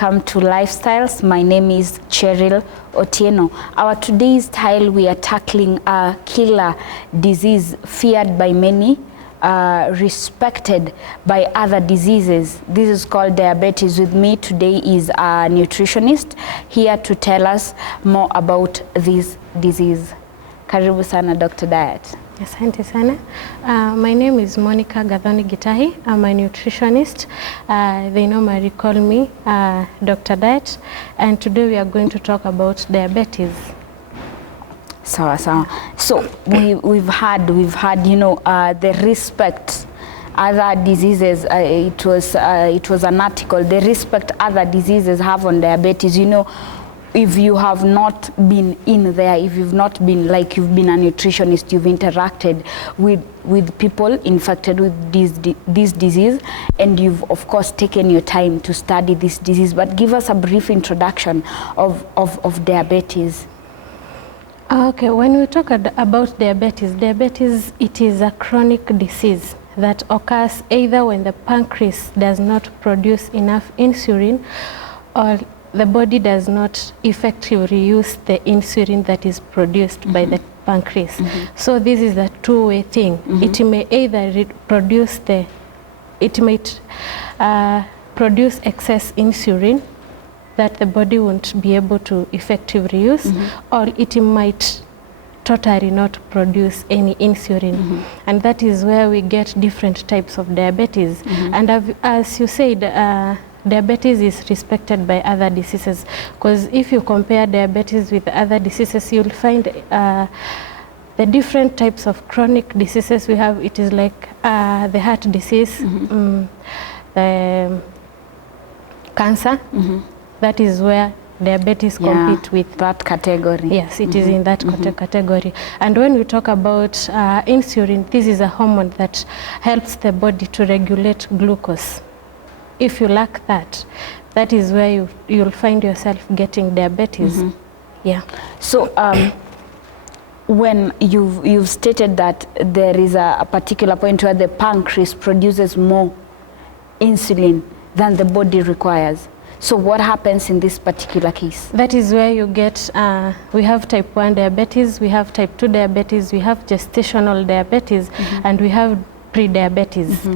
welcome to Lifestyles. My name is Cheryl Otieno. Our today's style, we are tackling a killer disease feared by many, respected by other diseases. This is called diabetes. With me today is a nutritionist here to tell us more about this disease. Karibu sana Dr. Diet. Asante sana. My name is Monica Gathoni Gitahi. I'm a nutritionist. They normally call me Dr. Diet. And today we are going to talk about diabetes. Sawa. So we've had the respect other diseases. It was an article. The respect other diseases have on diabetes. You know, if you have not been in there, if you've not been, like you've been a nutritionist, you've interacted with people infected with this disease, and you've of course taken your time to study this disease. But give us a brief introduction of diabetes. Okay, when we talk about diabetes, it is a chronic disease that occurs either when the pancreas does not produce enough insulin, or the body does not effectively use the insulin that is produced by the pancreas. So this is a two-way thing. It may either produce excess insulin that the body won't be able to effectively use, or it might totally not produce any insulin. And that is where we get different types of diabetes. And as you said, diabetes is respected by other diseases, because if you compare diabetes with other diseases, you'll find the different types of chronic diseases we have. It is like the heart disease, the cancer. That is where diabetes compete with that category. Yes, it is in that category. And when we talk about insulin, this is a hormone that helps the body to regulate glucose. If you lack that, that is where you'll find yourself getting diabetes. Yeah. So when you've stated that there is a particular point where the pancreas produces more insulin than the body requires, so what happens in this particular case? That is where you get, we have type 1 diabetes, we have type 2 diabetes, we have gestational diabetes, and we have pre-diabetes.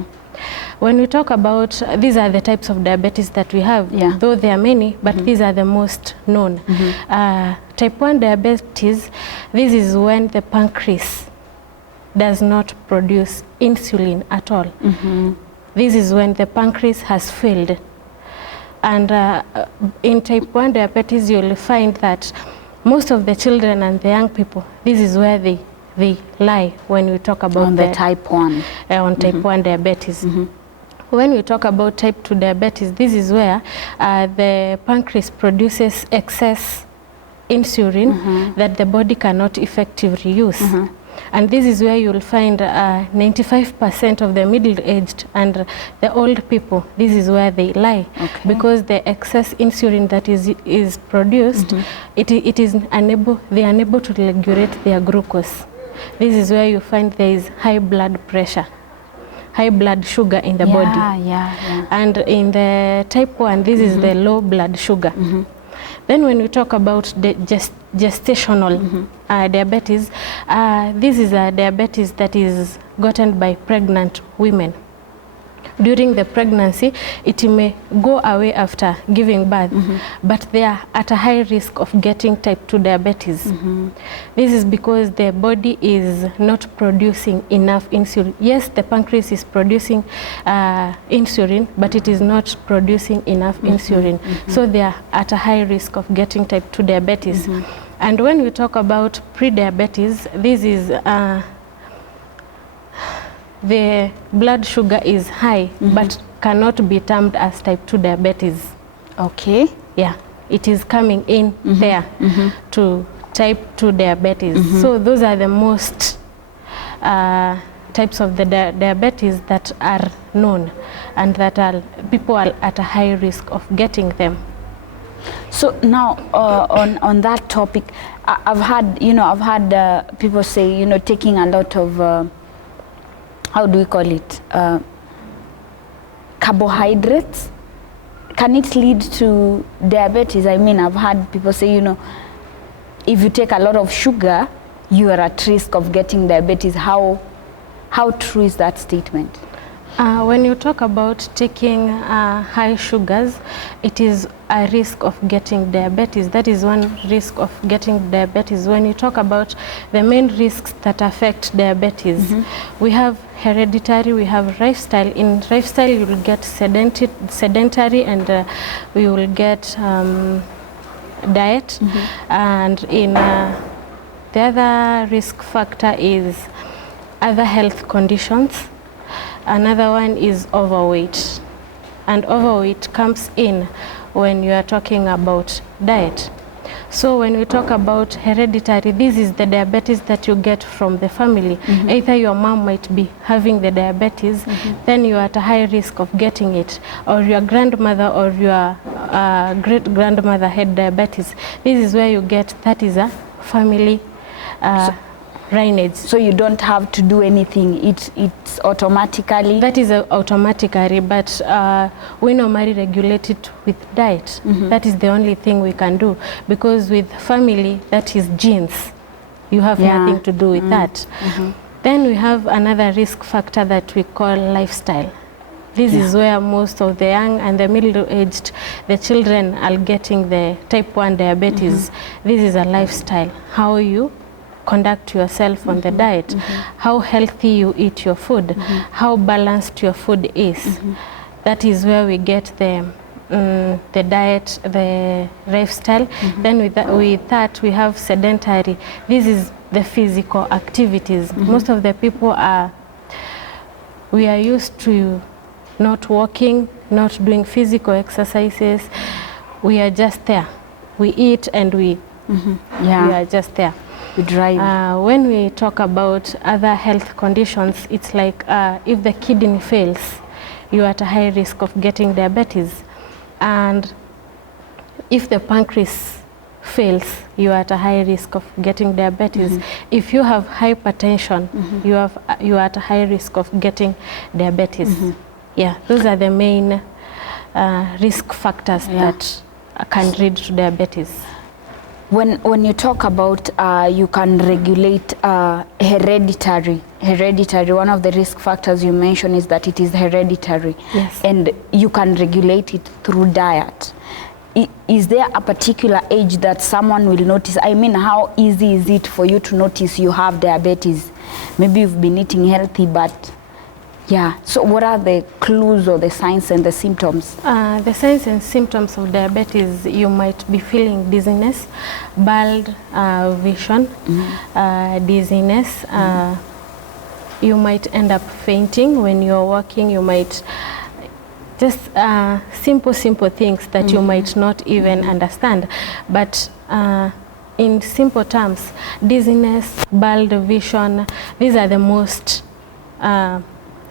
When we talk about, these are the types of diabetes that we have, though there are many, but these are the most known. Type 1 diabetes, this is when the pancreas does not produce insulin at all. This is when the pancreas has failed. And in type 1 diabetes, you'll find that most of the children and the young people, this is where they lie when we talk about on the type 1. On type 1 diabetes. When we talk about type 2 diabetes, this is where the pancreas produces excess insulin that the body cannot effectively use. And this is where you'll find 95% of the middle-aged and the old people, this is where they lie. Because the excess insulin that is produced, they are unable to regulate their glucose. This is where you find there is high blood pressure, high blood sugar in the body. And in the type 1, this is the low blood sugar. Then when we talk about the gestational diabetes, this is a diabetes that is gotten by pregnant women. During the pregnancy, it may go away after giving birth, but they are at a high risk of getting type 2 diabetes. This is because the body is not producing enough insulin. Yes, the pancreas is producing insulin, but it is not producing enough insulin. So they are at a high risk of getting type 2 diabetes. And when we talk about pre-diabetes, this is the blood sugar is high, but cannot be termed as type 2 diabetes. Yeah, it is coming in there to type 2 diabetes. So those are the most types of the diabetes that are known, and that people are at a high risk of getting them. So now on that topic, I've had people say, taking a lot of how do we call it, carbohydrates can it lead to diabetes? I mean, I've had people say, you know, if you take a lot of sugar, you are at risk of getting diabetes. How true is that statement? When you talk about taking high sugars, it is a risk of getting diabetes. That is one risk of getting diabetes. When you talk about the main risks that affect diabetes, we have hereditary, we have lifestyle. In lifestyle, you will get sedentary, and we will get diet. And in the other risk factor is other health conditions. Another one is overweight, and overweight comes in when you are talking about diet. So when we talk about hereditary, this is the diabetes that you get from the family. Either your mom might be having the diabetes, then you are at a high risk of getting it, or your grandmother or your great-grandmother had diabetes. This is where you get, that is a family lineage. So you don't have to do anything, it's automatically? That is automatically, but we normally regulate it with diet. That is the only thing we can do, because with family, that is genes. You have nothing to do with that. Then we have another risk factor that we call lifestyle. This is where most of the young and the middle-aged, the children are getting the type 1 diabetes. This is a lifestyle, how you conduct yourself on the diet, how healthy you eat your food, how balanced your food is. That is where we get the diet, the lifestyle. Then with that we have sedentary. This is the physical activities. Most of the people we are used to not walking, not doing physical exercises. We are just there. We eat and we are just there. We drive. When we talk about other health conditions, it's like if the kidney fails, you are at a high risk of getting diabetes. And if the pancreas fails, you are at a high risk of getting diabetes. If you have hypertension, you are at a high risk of getting diabetes. Yeah, those are the main risk factors that can lead to diabetes. When you talk about you can regulate hereditary, one of the risk factors you mentioned is that it is hereditary. Yes. And you can regulate it through diet. Is there a particular age that someone will notice? I mean, how easy is it for you to notice you have diabetes? Maybe you've been eating healthy, but so what are the clues or the signs and the symptoms? The signs and symptoms of diabetes, you might be feeling dizziness, blurred vision, dizziness. You might end up fainting when you're walking. You might just simple things that you might not even understand. But in simple terms, dizziness, blurred vision, these are the most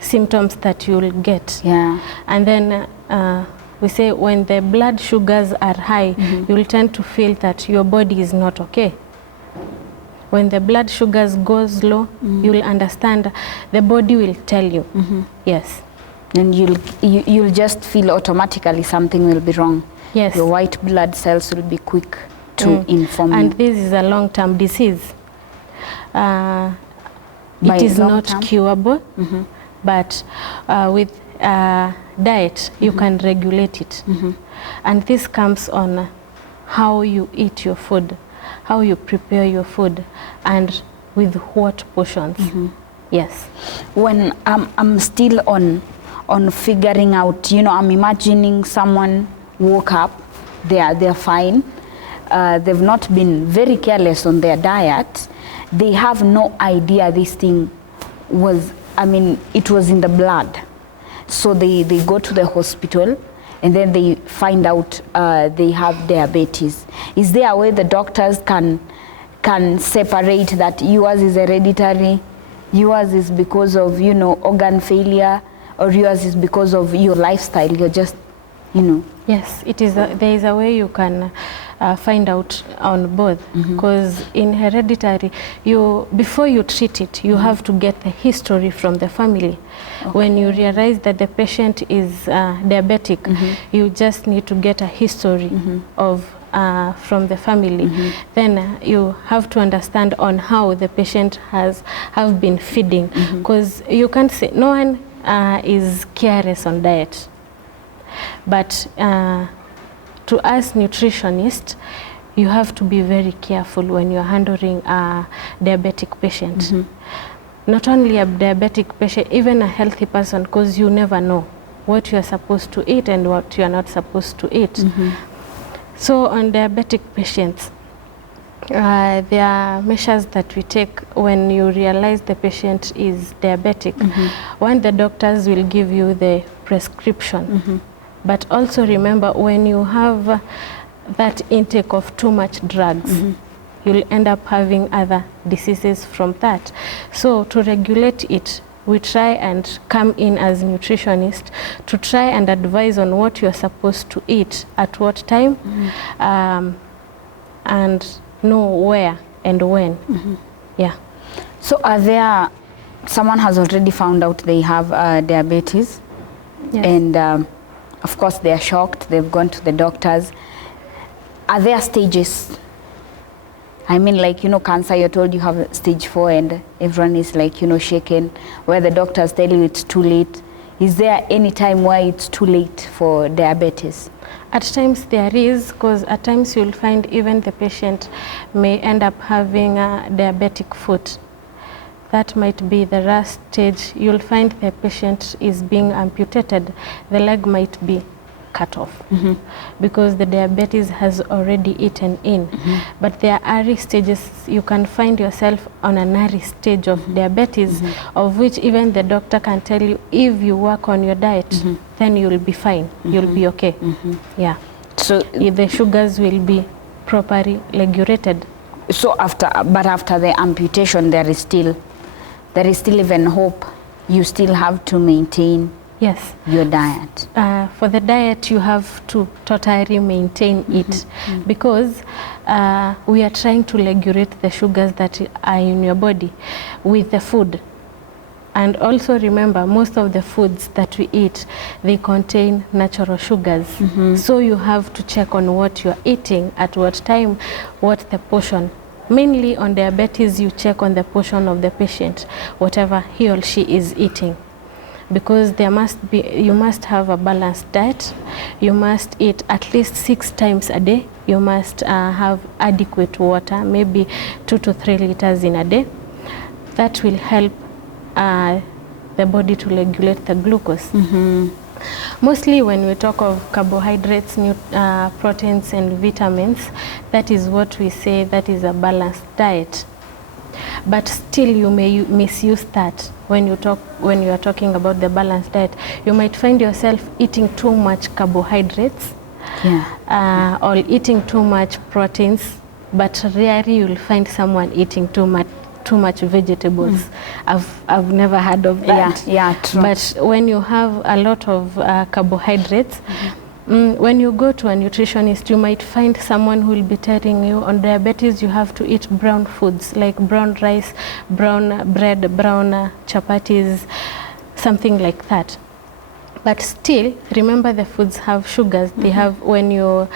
symptoms that you'll get. And then we say when the blood sugars are high, you'll tend to feel that your body is not okay. When the blood sugars goes low, you'll understand, the body will tell you. Yes. And you'll just feel automatically something will be wrong. Yes. Your white blood cells will be quick to inform you. And this is a long-term disease. It is not curable. But with diet, you can regulate it. And this comes on how you eat your food, how you prepare your food, and with what portions. Yes. When I'm still on figuring out, you know, I'm imagining someone woke up, they're fine, they've not been very careless on their diet, they have no idea this thing was, I mean, it was in the blood. So they go to the hospital and then they find out they have diabetes. Is there a way the doctors can separate that yours is hereditary, yours is because of, you know, organ failure, or yours is because of your lifestyle, you're just, you know? Yes, it is. There is a way you can find out on both, because in hereditary, before you treat it, you have to get the history from the family. When you realize that the patient is diabetic, you just need to get a history of from the family. Then you have to understand on how the patient have been feeding, because you can't say no one is careless on diet, but to us nutritionists, you have to be very careful when you're handling a diabetic patient. Not only a diabetic patient, even a healthy person, because you never know what you're supposed to eat and what you're not supposed to eat. So on diabetic patients, there are measures that we take when you realize the patient is diabetic. One, the doctors will give you the prescription. But also remember, when you have that intake of too much drugs, you'll end up having other diseases from that. So to regulate it, we try and come in as nutritionists to try and advise on what you're supposed to eat at what time, and know where and when. Yeah. So are there, someone has already found out they have diabetes, and of course they are shocked, they've gone to the doctors. Are there stages? I mean, like, you know, cancer, you're told you have stage 4 and everyone is like, you know, shaken, where the doctors tell you it's too late. Is there any time where it's too late for diabetes? At times there is, because at times you'll find even the patient may end up having a diabetic foot. That might be the last stage. You'll find the patient is being amputated. The leg might be cut off because the diabetes has already eaten in. But there are early stages. You can find yourself on an early stage of diabetes, of which even the doctor can tell you, if you work on your diet, then you'll be fine. You'll be okay. Yeah. So the sugars will be properly regulated. So after the amputation, there is still even hope. You still have to maintain your diet. For the diet, you have to totally maintain it, because we are trying to regulate the sugars that are in your body with the food. And also remember, most of the foods that we eat, they contain natural sugars. So you have to check on what you're eating, at what time, what the portion. Mainly on diabetes, you check on the portion of the patient, whatever he or she is eating. Because you must have a balanced diet. You must eat at least 6 times a day. You must have adequate water, maybe 2 to 3 liters in a day. That will help the body to regulate the glucose. Mostly when we talk of carbohydrates, proteins and vitamins, that is what we say that is a balanced diet. But still you may misuse that when you are talking about the balanced diet. You might find yourself eating too much carbohydrates, or eating too much proteins, but rarely you'll find someone eating too much vegetables. I've never heard of that. Yeah, true. But when you have a lot of carbohydrates, when you go to a nutritionist, you might find someone who will be telling you on diabetes you have to eat brown foods like brown rice, brown bread, brown chapatis, something like that. But still, remember the foods have sugars. They have, when you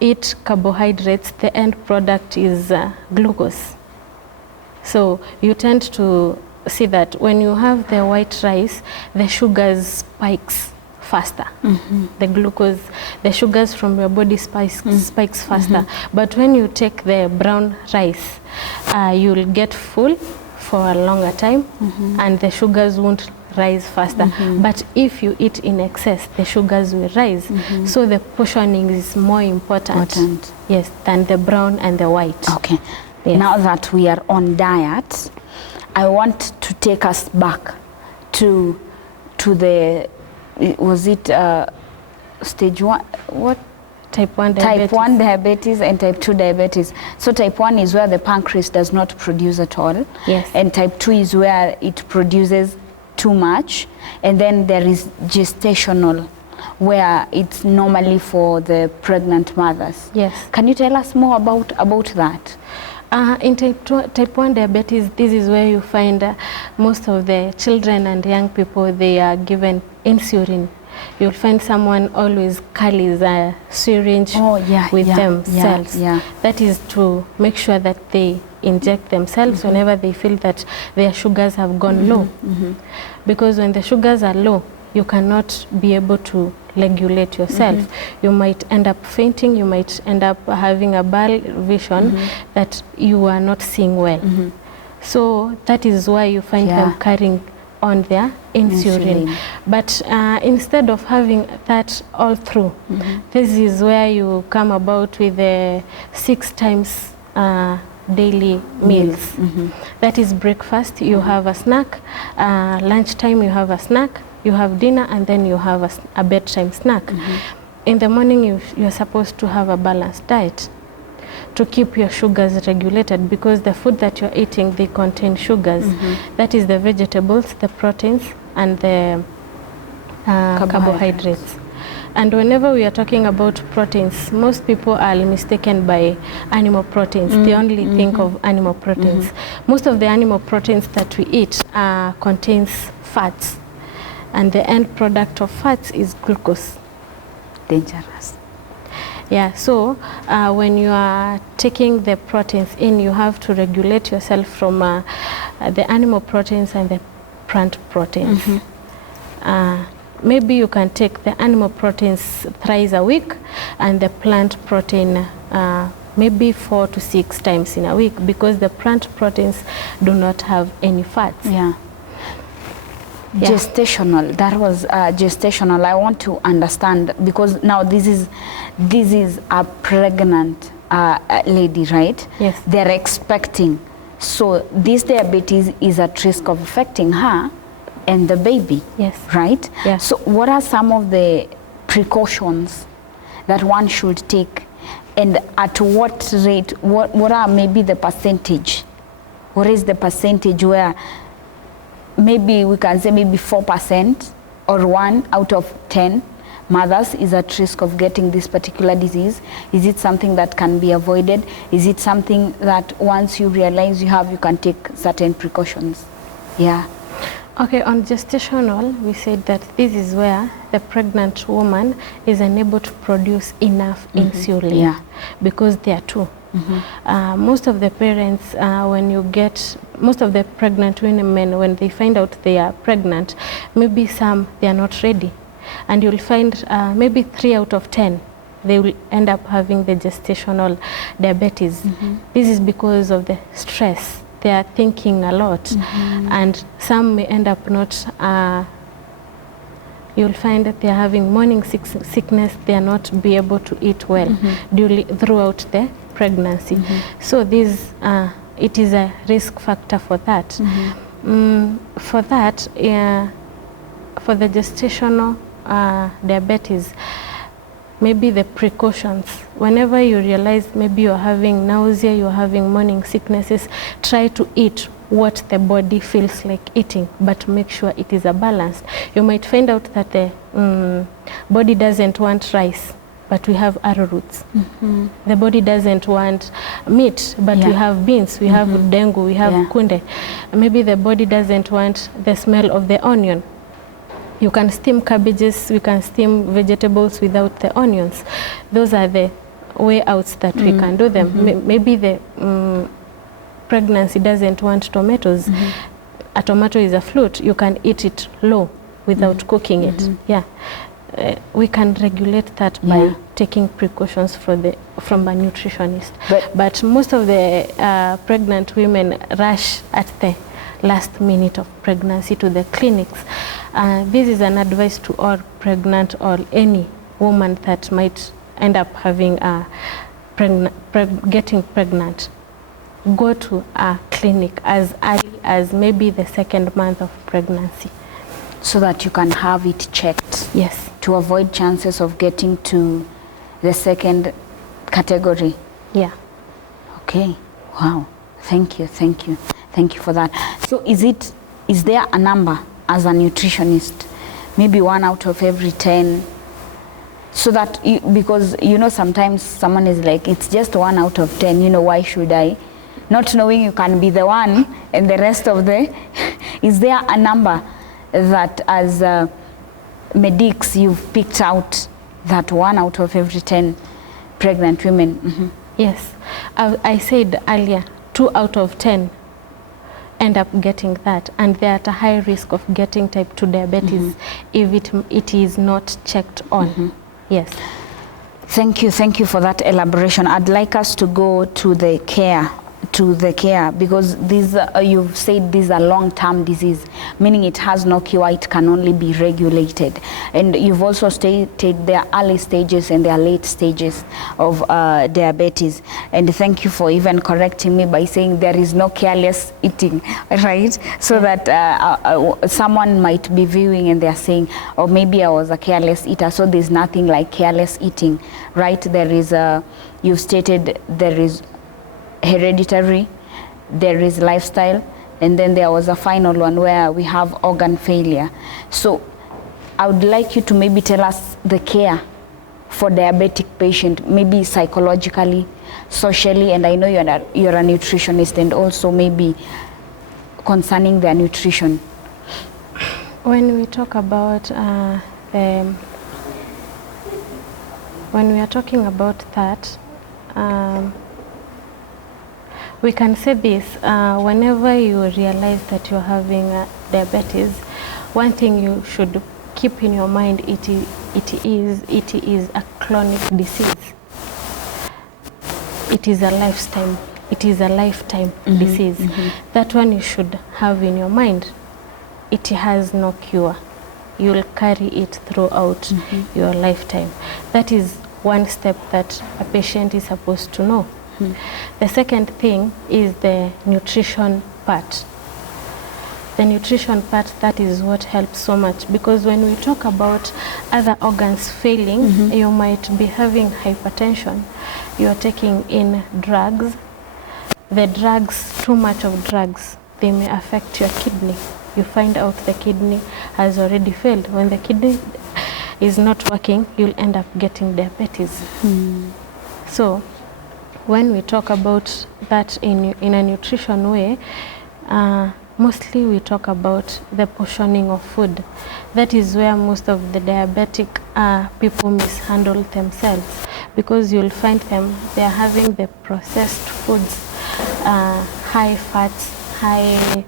eat carbohydrates, the end product is glucose. So you tend to see that when you have the white rice, the sugars spikes faster. The glucose, the sugars from your body spikes faster. But when you take the brown rice, you'll get full for a longer time, and the sugars won't rise faster. But if you eat in excess, the sugars will rise. So the portioning is more important. Yes, than the brown and the white. Okay. Yes. Now that we are on diet, I want to take us back to the, was it stage 1? What? Type 1 diabetes. Type 1 diabetes and type 2 diabetes. So type 1 is where the pancreas does not produce at all. Yes. And type 2 is where it produces too much. And then there is gestational where it's normally for the pregnant mothers. Yes. Can you tell us more about that? In type 1 diabetes, this is where you find most of the children and young people, they are given insulin. You'll find someone always carries a syringe with themselves. That is to make sure that they inject themselves whenever they feel that their sugars have gone low. Because when the sugars are low, you cannot be able to regulate yourself. You might end up fainting, you might end up having a dull vision that you are not seeing well. So that is why you find them carrying on their insulin. But instead of having that all through, this is where you come about with the 6 times daily meals. That is breakfast, you have a snack, lunchtime you have a snack, you have dinner, and then you have a bedtime snack. In the morning you're supposed to have a balanced diet to keep your sugars regulated, because the food that you're eating, they contain sugars. That is the vegetables, the proteins, and the carbohydrates. And whenever we are talking about proteins, most people are mistaken by animal proteins. They only think of animal proteins. Most of the animal proteins that we eat contains fats, and the end product of fats is glucose. Dangerous. Yeah, so when you are taking the proteins in, you have to regulate yourself from the animal proteins and the plant proteins. Maybe you can take the animal proteins thrice a week, and the plant protein maybe 4 to 6 times in a week, because the plant proteins do not have any fats. Gestational, that was gestational. I want to understand, because now this is a pregnant lady, right? Yes. They're expecting. So this diabetes is at risk of affecting her and the baby. Yes. Right? Yes. So what are some of the precautions that one should take, and at what rate, what are maybe the percentage? What is the percentage where maybe we can say maybe 4% or 1 out of 10 mothers is at risk of getting this particular disease? Is it something that can be avoided? Is it something that once you realize you have, you can take certain precautions? Okay, on gestational, we said that this is where the pregnant woman is unable to produce enough insulin, because there are two. Most of the parents, most of the pregnant women, when they find out they are pregnant, maybe some, they are not ready. And you'll find maybe 3 out of 10, they will end up having the gestational diabetes. This is because of the stress. They are thinking a lot, and some may end up not, you'll find that they are having morning sickness, they are not be able to eat well throughout the pregnancy. So this, it is a risk factor for that. For that, for the gestational diabetes, maybe the precautions. Whenever you realize maybe you're having nausea, you're having morning sicknesses, try to eat what the body feels like eating, but make sure it is a balance. You might find out that the body doesn't want rice, but we have arrowroots. The body doesn't want meat, but we have beans, we have dengu, we have kunde. Maybe the body doesn't want the smell of the onion. You can steam cabbages, we can steam vegetables without the onions. Those are the way outs that we can do them. Maybe the pregnancy doesn't want tomatoes. A tomato is a fruit, you can eat it low without cooking it. We can regulate that by taking precautions from a nutritionist. But most of the pregnant women rush at the last minute of pregnancy to the clinics. This is an advice to all pregnant or any woman that might end up having getting pregnant. Go to a clinic as early as maybe the 2nd month of pregnancy, so that you can have it checked. Yes. To avoid chances of getting to the 2nd category. Okay. Wow. Thank you for that. So is there a number as a nutritionist, maybe 1 out of every 10 So that because sometimes someone is like, it's just 1 out of 10, why should I, not knowing you can be the one and the rest of the is there a number that as medics you've picked out that 1 out of every 10 pregnant women? Yes, I said earlier 2 out of 10 end up getting that, and they're at a high risk of getting type 2 diabetes if it is not checked on. Yes. Thank you for that elaboration. I'd like us to go to the care, because these you've said these are long-term disease, meaning it has no cure, it can only be regulated. And you've also stated there are early stages and there are late stages of diabetes. And thank you for even correcting me by saying there is no careless eating, right? So that someone might be viewing and they're saying, oh, maybe I was a careless eater. So there's nothing like careless eating, right? There is you've stated there is hereditary, there is lifestyle, and then there was a final one where we have organ failure. So I would like you to maybe tell us the care for diabetic patient, maybe psychologically, socially, and I know you're a nutritionist, and also maybe concerning their nutrition. When we talk about when we are talking about that, we can say this, whenever you realize that you're having diabetes, one thing you should keep in your mind, it is a chronic disease. It is a lifetime disease. That one you should have in your mind. It has no cure. You'll carry it throughout your lifetime. That is one step that a patient is supposed to know. The second thing is the nutrition part. The nutrition part, that is what helps so much, because when we talk about other organs failing, you might be having hypertension, you're taking in drugs. The drugs, too much of drugs, they may affect your kidney. You find out the kidney has already failed. When the kidney is not working, you'll end up getting diabetes. So when we talk about that in a nutrition way, mostly we talk about the portioning of food. That is where most of the diabetic people mishandle themselves, because you'll find them, they're having the processed foods, high fats, high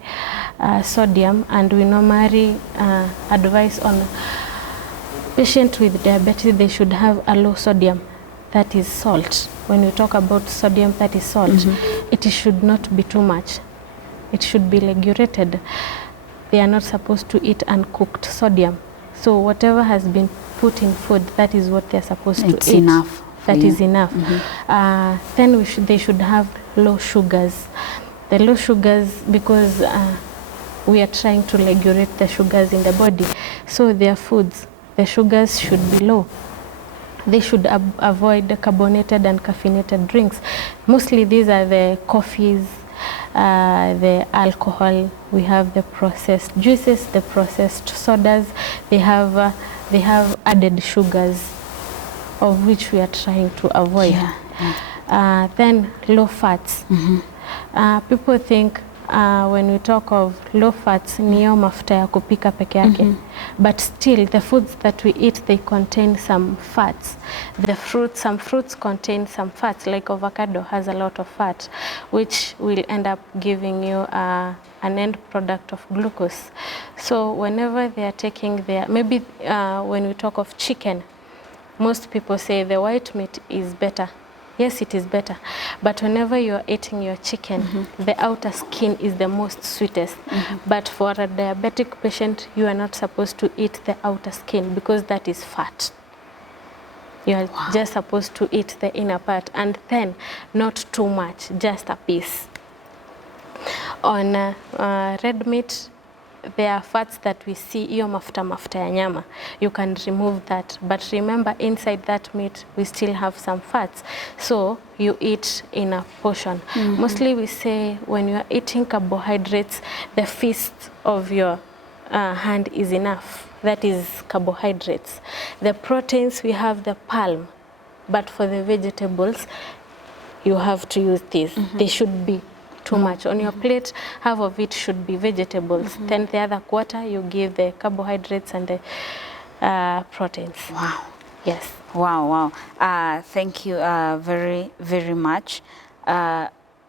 sodium, and we normally advise on patients with diabetes, they should have a low sodium, that is salt. When we talk about sodium, that is salt. It should not be too much. It should be regulated. They are not supposed to eat uncooked sodium. So whatever has been put in food, that is what they're supposed to eat. It's enough. That is enough. Then they should have low sugars. The low sugars, because we are trying to regulate the sugars in the body. So their foods, the sugars should be low. They should avoid the carbonated and caffeinated drinks. Mostly these are the coffees, the alcohol. We have the processed juices, the processed sodas. They have added sugars, of which we are trying to avoid. Then low fats. People think when we talk of low fats, niyo mafuta ya kupika peke yake. But still, the foods that we eat, they contain some fats. Some fruits contain some fats, like avocado has a lot of fat, which will end up giving you an end product of glucose. So whenever they are taking their, maybe when we talk of chicken, most people say the white meat is better. Yes, it is better. But whenever you are eating your chicken, the outer skin is the most sweetest. But for a diabetic patient, you are not supposed to eat the outer skin, because that is fat. You are just supposed to eat the inner part, and then not too much, just a piece. On red meat, there are fats that we see, iyo mafuta ya nyama. You can remove that. But remember, inside that meat, we still have some fats. So you eat in a portion. Mostly we say when you are eating carbohydrates, the feast of your hand is enough. That is carbohydrates. The proteins, we have the palm, but for the vegetables, you have to use this. They should be too much. On your plate, half of it should be vegetables. Then the other quarter, you give the carbohydrates and the proteins. Wow. Yes. Wow. Thank you very, very much.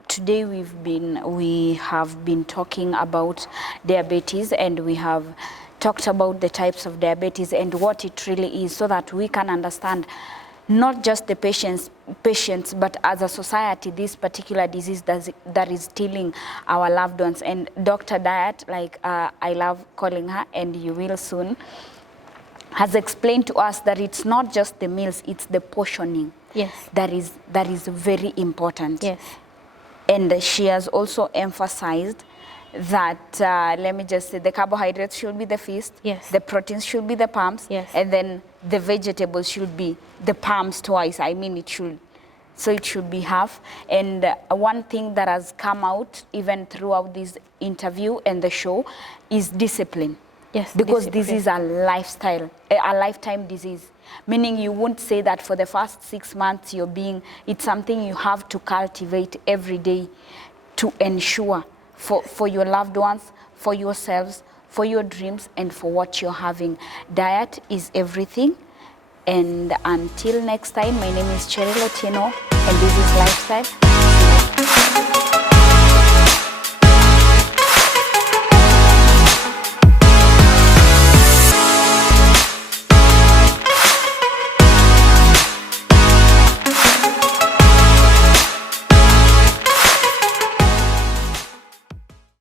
Today we have been talking about diabetes, and we have talked about the types of diabetes and what it really is, so that we can understand not just the patients, but as a society, this particular disease that is stealing our loved ones. And Dr. Diet, like I love calling her, and you will soon, has explained to us that it's not just the meals, it's the portioning. Yes. That is very important. Yes. And she has also emphasized that, let me just say, the carbohydrates should be the feast, Yes. the proteins should be the palms, Yes. and then the vegetables should be the palms twice. I mean, it should be half. And one thing that has come out even throughout this interview and the show is discipline. Yes, Because discipline. this is a lifestyle, a lifetime disease. Meaning you won't say that for the first 6 months it's something you have to cultivate every day to ensure for your loved ones, for yourselves, for your dreams, and for what you're having. Diet is everything. And until next time, my name is Cheryl Otieno, and this is Lifestyle.